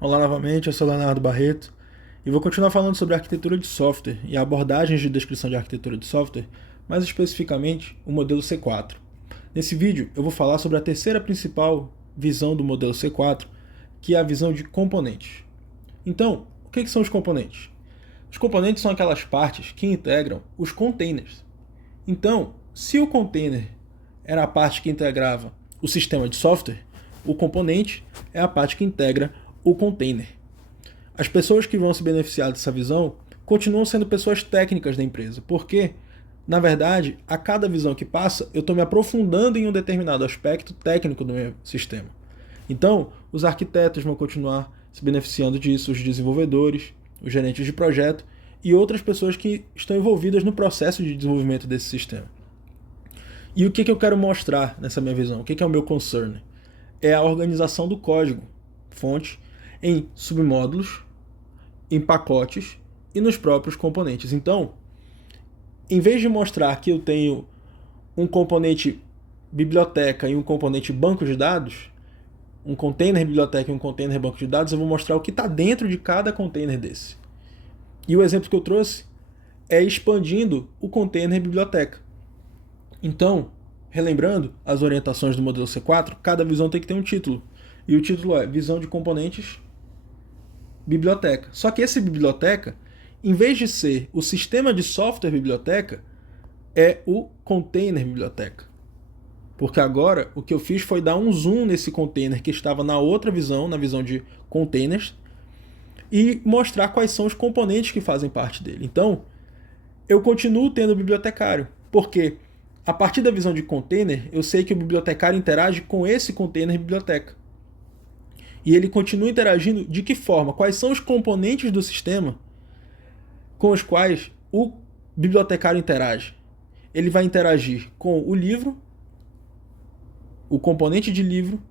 Olá novamente, eu sou Leonardo Barreto e vou continuar falando sobre arquitetura de software e abordagens de descrição de arquitetura de software, mais especificamente o modelo C4. Nesse vídeo eu vou falar sobre a terceira principal visão do modelo C4, que é a visão de componentes. Então, o que são os componentes? Os componentes são aquelas partes que integram os containers. Então, se o container era a parte que integrava o sistema de software, o componente é a parte que integra o container. As pessoas que vão se beneficiar dessa visão continuam sendo pessoas técnicas da empresa, porque, na verdade, a cada visão que passa, eu estou me aprofundando em um determinado aspecto técnico do meu sistema. Então, os arquitetos vão continuar se beneficiando disso, os desenvolvedores, os gerentes de projeto e outras pessoas que estão envolvidas no processo de desenvolvimento desse sistema. E o que eu quero mostrar nessa minha visão? O que é o meu concern? É a organização do código fonte em submódulos, em pacotes e nos próprios componentes. Então, em vez de mostrar que eu tenho um componente biblioteca e um componente banco de dados, um container biblioteca e um container banco de dados, eu vou mostrar o que está dentro de cada container desse. E o exemplo que eu trouxe é expandindo o container biblioteca. Então, relembrando as orientações do modelo C4, cada visão tem que ter um título. E o título é Visão de Componentes Biblioteca. Só que esse biblioteca, em vez de ser o sistema de software biblioteca, é o container biblioteca. Porque agora o que eu fiz foi dar um zoom nesse container que estava na outra visão, na visão de containers, e mostrar quais são os componentes que fazem parte dele. Então, eu continuo tendo o bibliotecário, porque a partir da visão de container, eu sei que o bibliotecário interage com esse container biblioteca. E ele continua interagindo de que forma? Quais são os componentes do sistema com os quais o bibliotecário interage? Ele vai interagir com o livro, o componente de livro,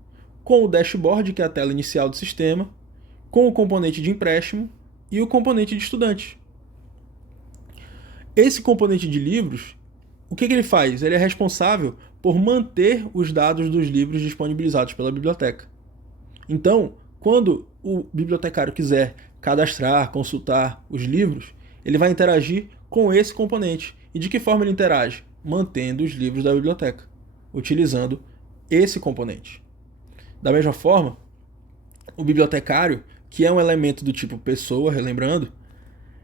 com o dashboard, que é a tela inicial do sistema, com o componente de empréstimo e o componente de estudante. Esse componente de livros, o que ele faz? Ele é responsável por manter os dados dos livros disponibilizados pela biblioteca. Então, quando o bibliotecário quiser cadastrar, consultar os livros, ele vai interagir com esse componente. E de que forma ele interage? Mantendo os livros da biblioteca, utilizando esse componente. Da mesma forma, o bibliotecário, que é um elemento do tipo pessoa, relembrando,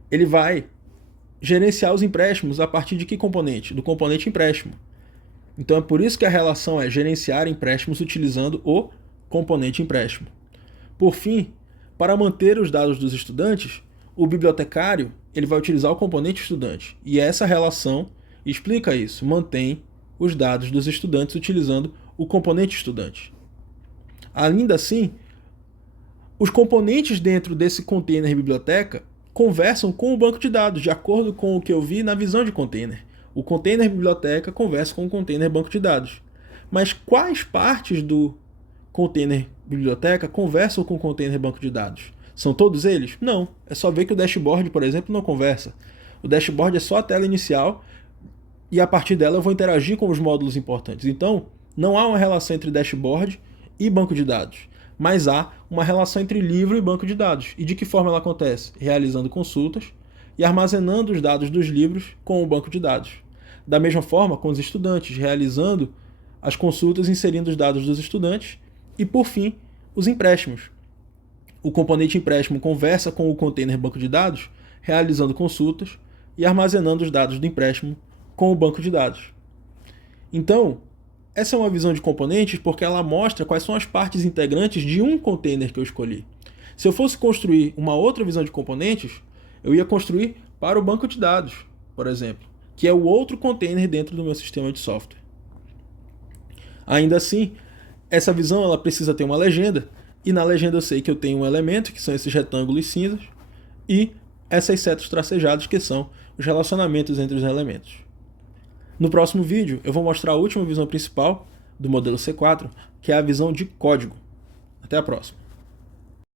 ele vai gerenciar os empréstimos a partir de que componente? Do componente empréstimo. Então é por isso que a relação é gerenciar empréstimos utilizando o componente empréstimo. Por fim, para manter os dados dos estudantes, o bibliotecário ele vai utilizar o componente estudante. E essa relação explica isso, mantém os dados dos estudantes utilizando o componente estudante. Ainda assim, os componentes dentro desse container biblioteca conversam com o banco de dados, de acordo com o que eu vi na visão de container. O container biblioteca conversa com o container banco de dados. Mas quais partes do container biblioteca conversam com o container banco de dados? São todos eles? Não. É só ver que o dashboard, por exemplo, não conversa. O dashboard é só a tela inicial e a partir dela eu vou interagir com os módulos importantes. Então, não há uma relação entre dashboard e banco de dados, mas há uma relação entre livro e banco de dados. E de que forma ela acontece? Realizando consultas e armazenando os dados dos livros com o banco de dados. Da mesma forma, com os estudantes, realizando as consultas, inserindo os dados dos estudantes. E, por fim, os empréstimos. O componente empréstimo conversa com o container banco de dados, realizando consultas e armazenando os dados do empréstimo com o banco de dados. Então, essa é uma visão de componentes porque ela mostra quais são as partes integrantes de um container que eu escolhi. Se eu fosse construir uma outra visão de componentes, eu ia construir para o banco de dados, por exemplo, que é o outro container dentro do meu sistema de software. Ainda assim, essa visão ela precisa ter uma legenda, e na legenda eu sei que eu tenho um elemento, que são esses retângulos cinzas, e essas setas tracejadas, que são os relacionamentos entre os elementos. No próximo vídeo, eu vou mostrar a última visão principal do modelo C4, que é a visão de código. Até a próxima.